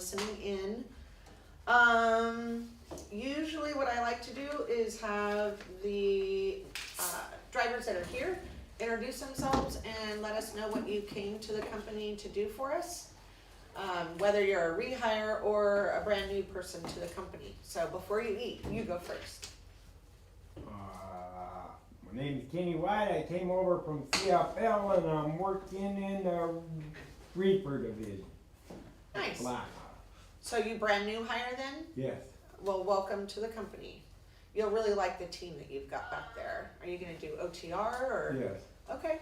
listening in. Usually what I like to do is have the drivers that are here introduce themselves and let us know what you came to the company to do for us. Whether you're a rehire or a brand new person to the company. So before you eat, you go first. My name is Kenny White. I came over from CFL and I'm working in the reefer division. Nice. Black. So you brand new hire then? Yes. Well, welcome to the company. You'll really like the team that you've got back there. Are you going to do OTR or? Yes. Okay.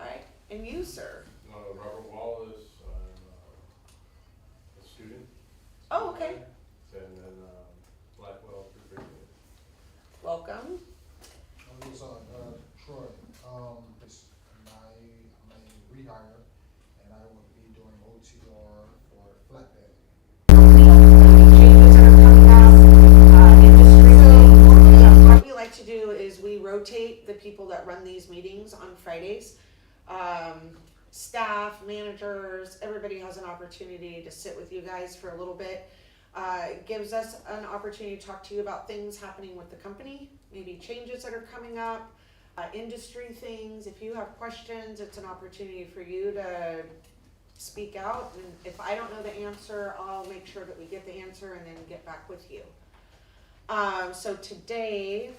All right. And you, sir? Robert Wallace. I'm a student. Oh, okay. And then Blackwell through Virginia. Welcome. Troy. I'm a rehire, and I will be doing OTR for flatbed. Changes that are coming up, industry. So what we like to do is we rotate the people that run these meetings on Fridays. Staff, managers, everybody has an opportunity to sit with you guys for a little bit. It gives us an opportunity to talk to you about things happening with the company, maybe changes that are coming up, industry things. If you have questions, it's an opportunity for you to speak out. And if I don't know the answer, I'll make sure that we get the answer and then get back with you. So today,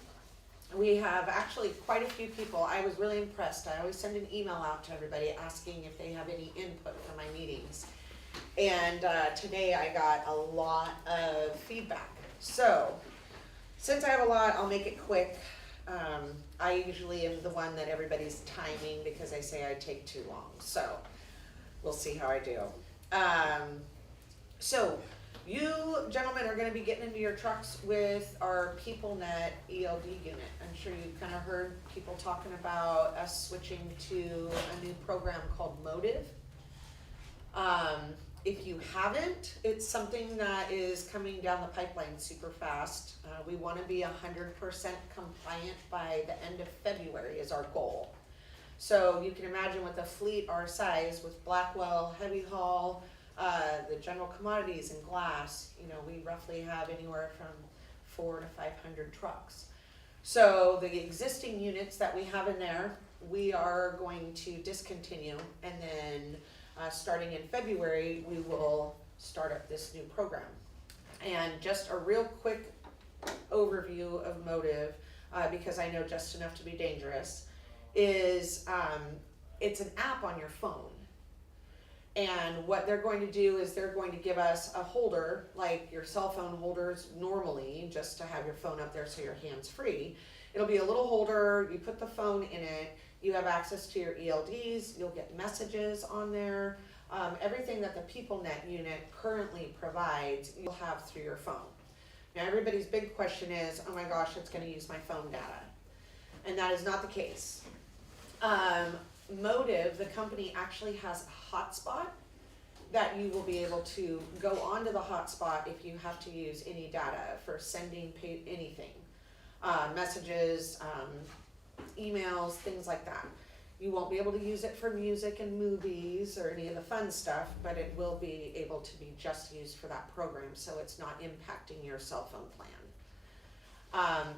we have actually quite a few people. I was really impressed. I always send an email out to everybody asking if they have any input for my meetings. And today I got a lot of feedback. So, since I have a lot, I'll make it quick. I usually am the one that everybody's timing because I say I take too long. So, we'll see how I do. So, you gentlemen are going to be getting into your trucks with our PeopleNet ELD unit. I'm sure you've kind of heard people talking about us switching to a new program called Motive. If you haven't, it's something that is coming down the pipeline super fast. We want to be 100% compliant by the end of February is our goal. So you can imagine with a fleet our size, with Blackwell, Heavy Haul, the general commodities and glass, we roughly have anywhere from 400 to 500 trucks. So the existing units that we have in there, we are going to discontinue, and then starting in February, we will start up this new program. And just a real quick overview of Motive, because I know just enough to be dangerous, is it's an app on your phone. And what they're going to do is they're going to give us a holder, like your cell phone holders normally, just to have your phone up there so your hand's free. It'll be a little holder, you put the phone in it, you have access to your ELDs, you'll get messages on there. Everything that the PeopleNet unit currently provides, you'll have through your phone. Now everybody's big question is, oh my gosh, it's gonna use my phone data. And that is not the case. Motive, the company, actually has a hotspot that you will be able to go onto the hotspot if you have to use any data for sending anything. Messages, emails, things like that. You won't be able to use it for music and movies or any of the fun stuff, but it will be able to be just used for that program, so it's not impacting your cell phone plan.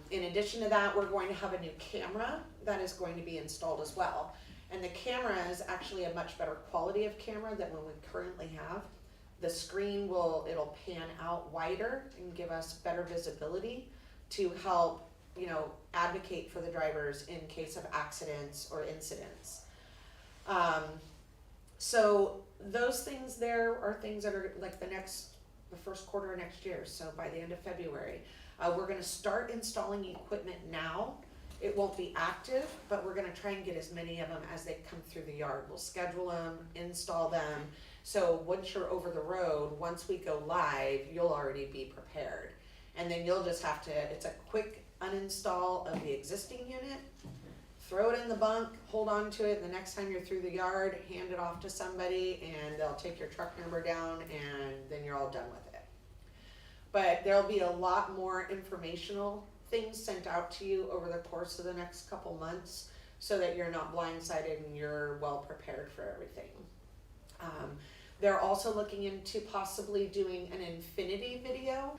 In addition to that, we're going to have a new camera that is going to be installed as well. And the camera is actually a much better quality of camera than what we currently have. The screen it'll pan out wider and give us better visibility to help, advocate for the drivers in case of accidents or incidents. So those things there are things that are like the first quarter of next year. So by the end of February, we're gonna start installing equipment now. It won't be active, but we're gonna try and get as many of them as they come through the yard. We'll schedule them, install them. So once you're over the road, once we go live, you'll already be prepared. And then you'll just have to, it's a quick uninstall of the existing unit, throw it in the bunk, hold on to it, and the next time you're through the yard, hand it off to somebody, and they'll take your truck number down, and then you're all done with it. But there'll be a lot more informational things sent out to you over the course of the next couple months so that you're not blindsided and you're well prepared for everything. They're also looking into possibly doing an Infinity video.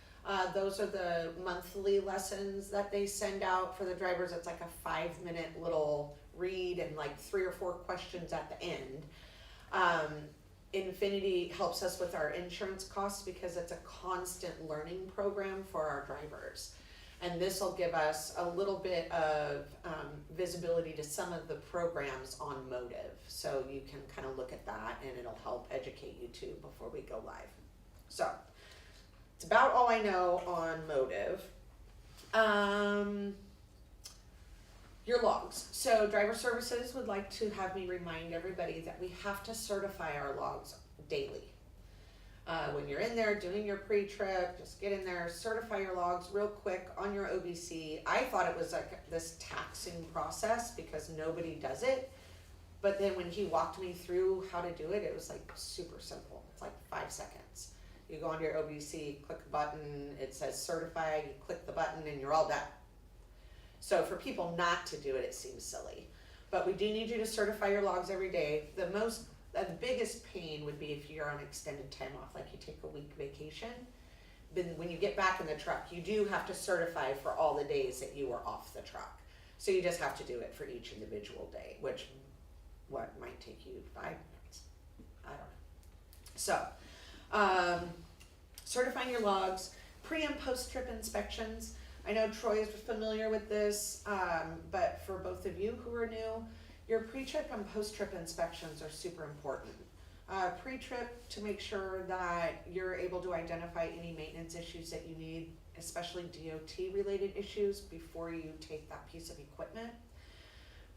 Those are the monthly lessons that they send out for the drivers. It's like a 5-minute little read and like 3 or 4 questions at the end. Infinity helps us with our insurance costs because it's a constant learning program for our drivers. And this will give us a little bit of visibility to some of the programs on Motive. So you can kind of look at that and it'll help educate you too before we go live. So it's about all I know on Motive. Your logs. So driver services would like to have me remind everybody that we have to certify our logs daily. When you're in there doing your pre-trip, just get in there, certify your logs real quick on your OBC. I thought it was like this taxing process because nobody does it. But then when he walked me through how to do it, it was like super simple. It's like 5 seconds. You go onto your OBC, click a button, it says certify, you click the button and you're all done. So for people not to do it, it seems silly. But we do need you to certify your logs every day. The biggest pain would be if you're on extended time off, like you take a week vacation. Then when you get back in the truck, you do have to certify for all the days that you were off the truck. So you just have to do it for each individual day, which might take you 5 minutes. I don't know. So, certifying your logs, pre and post trip inspections. I know Troy is familiar with this, but for both of you who are new, your pre-trip and post-trip inspections are super important. Pre-trip to make sure that you're able to identify any maintenance issues that you need, especially DOT related issues before you take that piece of equipment.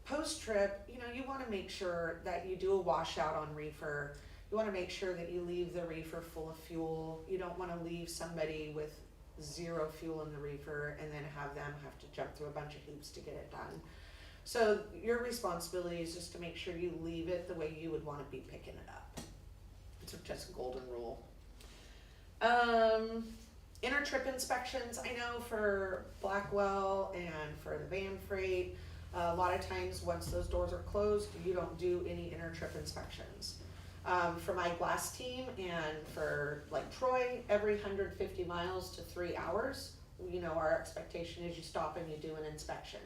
Post-trip, you want to make sure that you do a washout on reefer. You want to make sure that you leave the reefer full of fuel. You don't want to leave somebody with 0 fuel in the reefer and then have them have to jump through a bunch of hoops to get it done. So your responsibility is just to make sure you leave it the way you would want to be picking it up. It's just a golden rule. Inner trip inspections, I know for Blackwell and for the van freight, a lot of times once those doors are closed, you don't do any inner trip inspections. For my glass team and for like Troy, every 150 miles to 3 hours, our expectation is you stop and you do an inspection.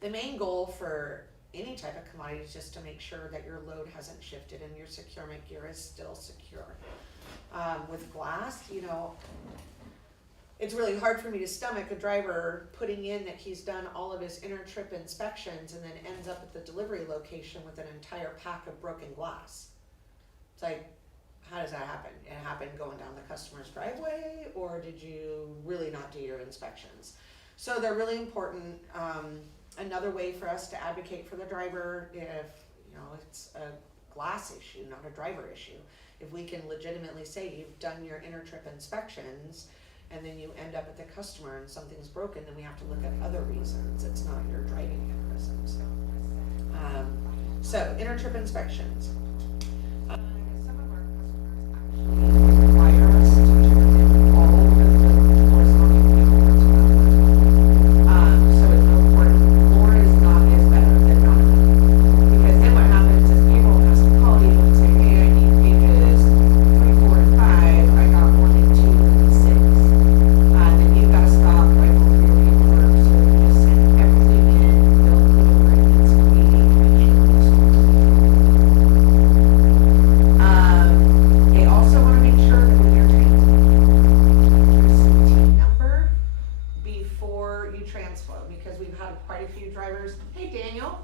The main goal for any type of commodity is just to make sure that your load hasn't shifted and your securement gear is still secure. With glass, it's really hard for me to stomach a driver putting in that he's done all of his inner trip inspections and then ends up at the delivery location with an entire pack of broken glass. It's like, how does that happen? It happened going down the customer's driveway, or did you really not do your inspections? So they're really important. Another way for us to advocate for the driver, if it's a glass issue, not a driver issue, if we can legitimately say you've done your inner trip inspections and then you end up at the customer and something's broken, then we have to look at other reasons. It's not your driving mechanism. So inner trip inspections. Some of our customers actually require us to turn in all of the corresponding paperwork to them. So it's important. More is better than none. Because then what happens is people has to call you and say, hey, I need pages 3, 4, and 5. I got 1 and 2 and 6. Then you've got to stop, right over your paperwork. So just send everything in, build the agreements, and we need to make sure it's they also want to make sure that when you're your CT number before you transfer, because we've had quite a few drivers. Hey Daniel,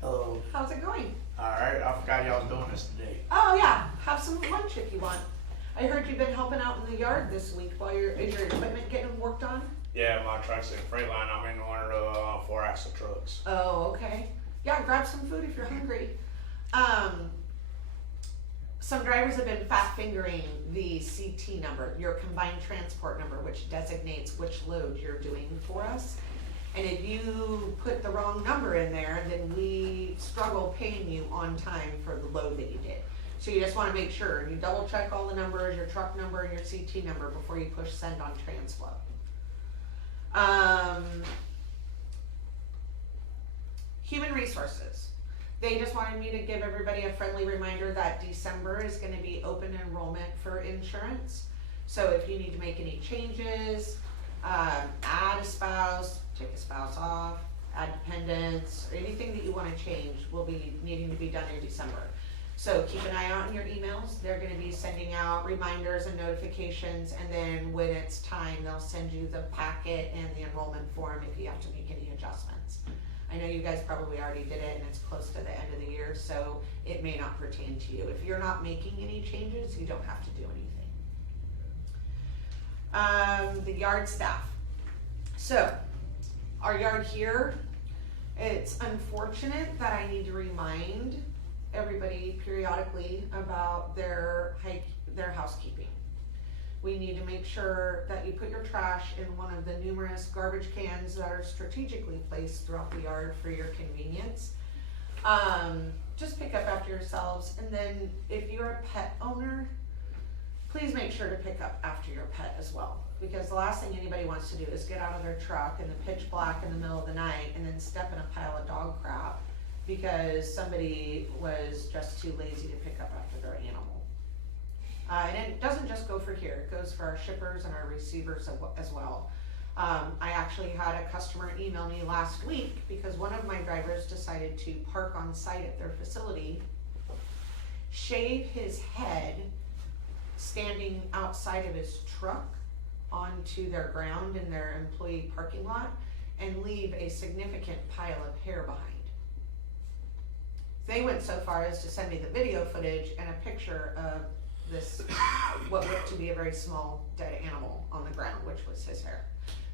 Hello. how's it going? Alright, I forgot y'all was doing this today. Oh yeah, have some lunch if you want. I heard you've been helping out in the yard this week while is your equipment getting worked on? Yeah, my truck's in Freightliner. I'm in one of the 4-axle trucks. Oh, okay. Yeah, grab some food if you're hungry. Some drivers have been fat fingering the CT number, your combined transport number, which designates which load you're doing for us. And if you put the wrong number in there, then we struggle paying you on time for the load that you did. So you just want to make sure you double check all the numbers, your truck number and your CT number before you push send on TransFlow. Human resources. They just wanted me to give everybody a friendly reminder that December is gonna be open enrollment for insurance. So if you need to make any changes, add a spouse, take a spouse off, add dependents, or anything that you wanna change will be needing to be done in December. So keep an eye out on your emails. They're gonna be sending out reminders and notifications, and then when it's time, they'll send you the packet and the enrollment form if you have to make any adjustments. I know you guys probably already did it and it's close to the end of the year, so it may not pertain to you. If you're not making any changes, you don't have to do anything. The yard staff. So, our yard here, it's unfortunate that I need to remind everybody periodically about their housekeeping. We need to make sure that you put your trash in one of the numerous garbage cans that are strategically placed throughout the yard for your convenience. Just pick up after yourselves, and then if you're a pet owner, please make sure to pick up after your pet as well. Because the last thing anybody wants to do is get out of their truck in the pitch black in the middle of the night and then step in a pile of dog crap because somebody was just too lazy to pick up after their animal. And it doesn't just go for here, it goes for our shippers and our receivers as well. I actually had a customer email me last week because one of my drivers decided to park on site at their facility, shave his head standing outside of his truck onto their ground in their employee parking lot, and leave a significant pile of hair behind. They went so far as to send me the video footage and a picture of this, what looked to be a very small dead animal on the ground, which was his hair.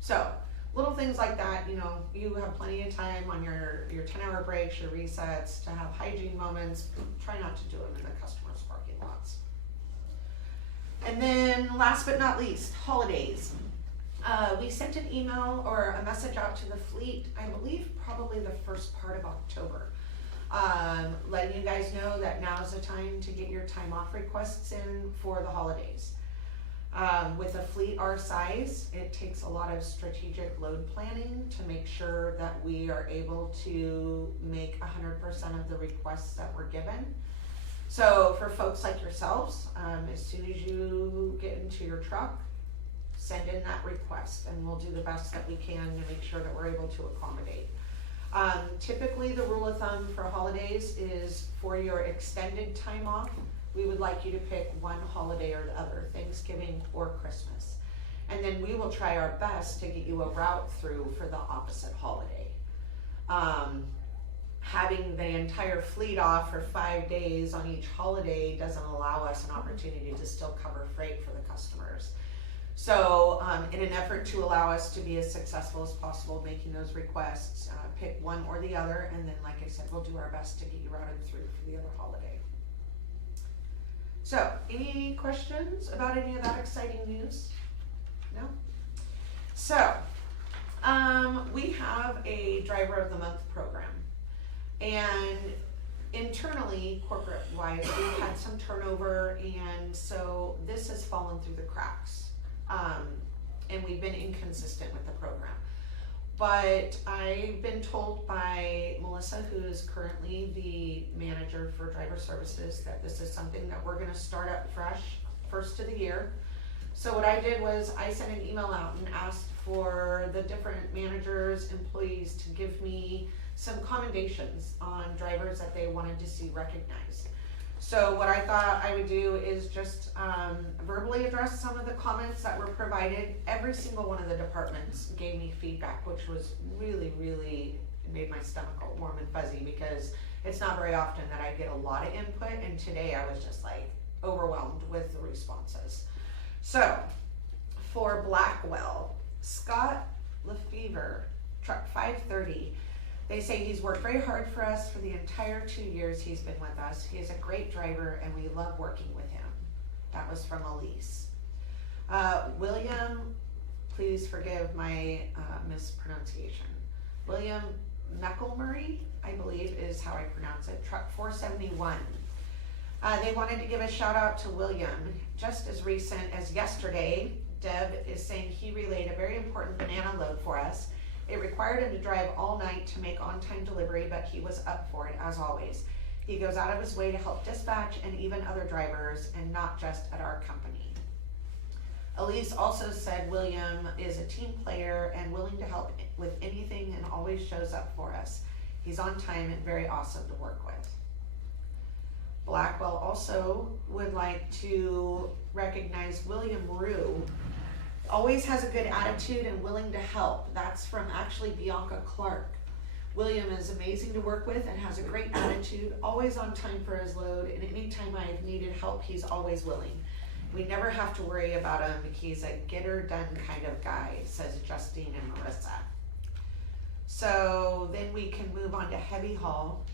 So, little things like that, you know, you have plenty of time on your 10-hour breaks, your resets, to have hygiene moments. Try not to do them in the customer's parking lots. And then, last but not least, holidays. We sent an email or a message out to the fleet, I believe probably the first part of October. Letting you guys know that now is the time to get your time off requests in for the holidays. With a fleet our size, it takes a lot of strategic load planning to make sure that we are able to make 100% of the requests that we're given. So for folks like yourselves, as soon as you get into your truck, send in that request and we'll do the best that we can to make sure that we're able to accommodate. Typically the rule of thumb for holidays is for your extended time off, we would like you to pick one holiday or the other, Thanksgiving or Christmas. And then we will try our best to get you a route through for the opposite holiday. Having the entire fleet off for 5 days on each holiday doesn't allow us an opportunity to still cover freight for the customers. So in an effort to allow us to be as successful as possible making those requests, pick one or the other, and then like I said, we'll do our best to get you routed through for the other holiday. So, any questions about any of that exciting news? No? So, we have a Driver of the Month program. And internally, corporate-wise, we've had some turnover, and so this has fallen through the cracks. And we've been inconsistent with the program. But I've been told by Melissa, who is currently the manager for driver services, that this is something that we're gonna start up fresh, first of the year. So what I did was I sent an email out and asked for the different managers, employees to give me some commendations on drivers that they wanted to see recognized. So what I thought I would do is just verbally address some of the comments that were provided. Every single one of the departments gave me feedback, which was really, really made my stomach warm and fuzzy, because it's not very often that I get a lot of input, and today I was just like overwhelmed with the responses. So for Blackwell, Scott Lefevre, truck 530, they say he's worked very hard for us for the entire 2 years he's been with us. He is a great driver and we love working with him. That was from Elise. William, please forgive my mispronunciation. William McElmurray, I believe is how I pronounce it, truck 471. They wanted to give a shout out to William. Just as recent as yesterday, Deb is saying he relayed a very important banana load for us. It required him to drive all night to make on-time delivery, but he was up for it as always. He goes out of his way to help dispatch and even other drivers, and not just at our company. Elise also said William is a team player and willing to help with anything and always shows up for us. He's on time and very awesome to work with. Blackwell also would like to recognize William Rue. Always has a good attitude and willing to help. That's from actually Bianca Clark. William is amazing to work with and has a great attitude, always on time for his load, and anytime I've needed help, he's always willing. We never have to worry about him. He's a get her done kind of guy, says Justine and Marissa. So then we can move on to Heavy Haul.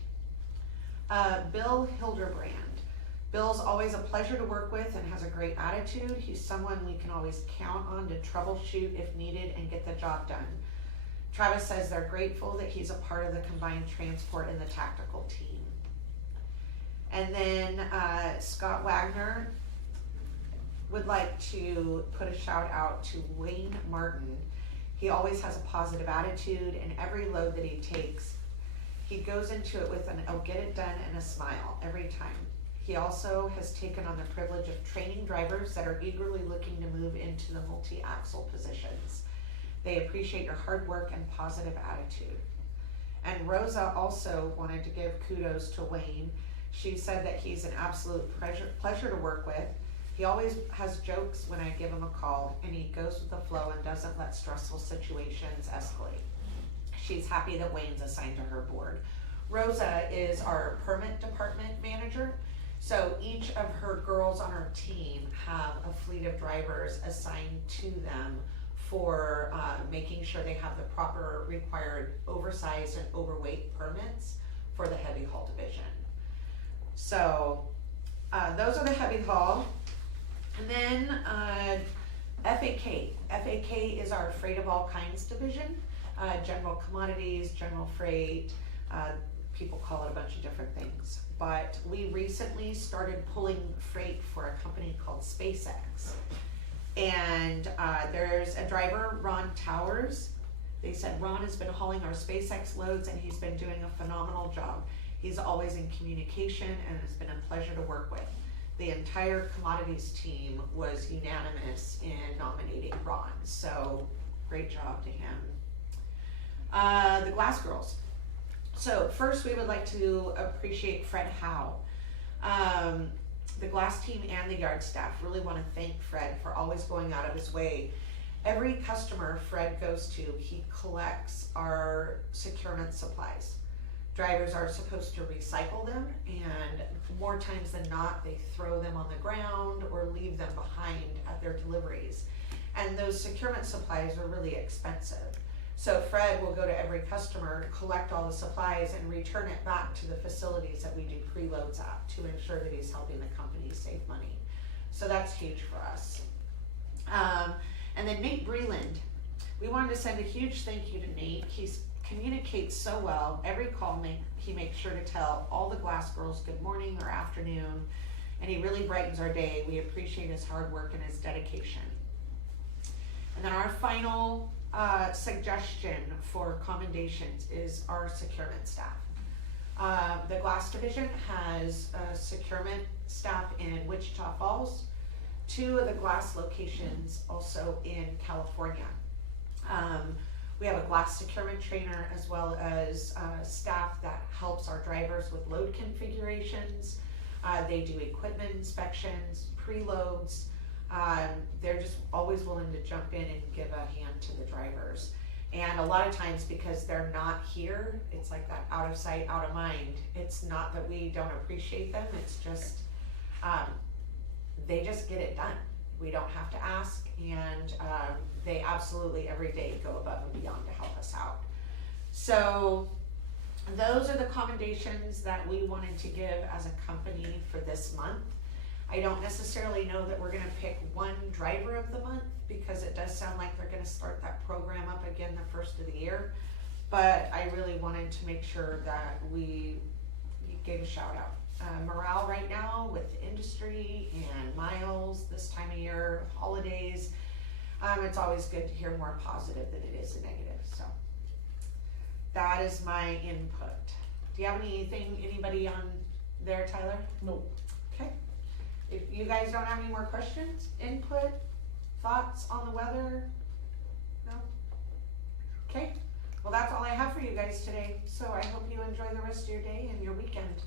Bill Hildebrand. Bill's always a pleasure to work with and has a great attitude. He's someone we can always count on to troubleshoot if needed and get the job done. Travis says they're grateful that he's a part of the combined transport and the tactical team. And then Scott Wagner would like to put a shout out to Wayne Martin. He always has a positive attitude, and every load that he takes, he goes into it with an "I'll get it done" and a smile every time. He also has taken on the privilege of training drivers that are eagerly looking to move into the multi-axle positions. They appreciate your hard work and positive attitude. And Rosa also wanted to give kudos to Wayne. She said that he's an absolute pleasure to work with. He always has jokes when I give him a call, and he goes with the flow and doesn't let stressful situations escalate. She's happy that Wayne's assigned to her board. Rosa is our permit department manager, so each of her girls on her team have a fleet of drivers assigned to them for making sure they have the proper required oversized and overweight permits for the heavy haul division. So those are the heavy haul. And then FAK. FAK is our freight of all kinds division. General commodities, general freight, people call it a bunch of different things. But we recently started pulling freight for a company called SpaceX. And there's a driver, Ron Towers. They said Ron has been hauling our SpaceX loads and he's been doing a phenomenal job. He's always in communication and it's been a pleasure to work with. The entire commodities team was unanimous in nominating Ron, so great job to him. The Glass Girls. So first we would like to appreciate Fred Howe. The glass team and the yard staff really want to thank Fred for always going out of his way. Every customer Fred goes to, he collects our securement supplies. Drivers are supposed to recycle them, and more times than not, they throw them on the ground or leave them behind at their deliveries. And those securement supplies are really expensive. So Fred will go to every customer, collect all the supplies, and return it back to the facilities that we do preloads at to ensure that he's helping the company save money. So that's huge for us. And then Nate Breland. We wanted to send a huge thank you to Nate. He communicates so well. Every call he makes sure to tell all the Glass Girls good morning or afternoon, and he really brightens our day. We appreciate his hard work and his dedication. And then our final suggestion for commendations is our securement staff. The glass division has a securement staff in Wichita Falls, 2 of the glass locations also in California. We have a glass securement trainer as well as staff that helps our drivers with load configurations. They do equipment inspections, preloads. They're just always willing to jump in and give a hand to the drivers. And a lot of times because they're not here, it's like that out of sight, out of mind. It's not that we don't appreciate them, it's just, they just get it done. We don't have to ask, and they absolutely every day go above and beyond to help us out. So those are the commendations that we wanted to give as a company for this month. I don't necessarily know that we're gonna pick one driver of the month because it does sound like they're gonna start that program up again the first of the year. But I really wanted to make sure that we gave a shout out. Morale right now with the industry and miles this time of year, holidays, it's always good to hear more positive than it is a negative. So that is my input. Do you have anybody on there, Tyler? Nope. Okay. If you guys don't have any more questions, input, thoughts on the weather? No? Okay, well, that's all I have for you guys today, so I hope you enjoy the rest of your day and your weekend.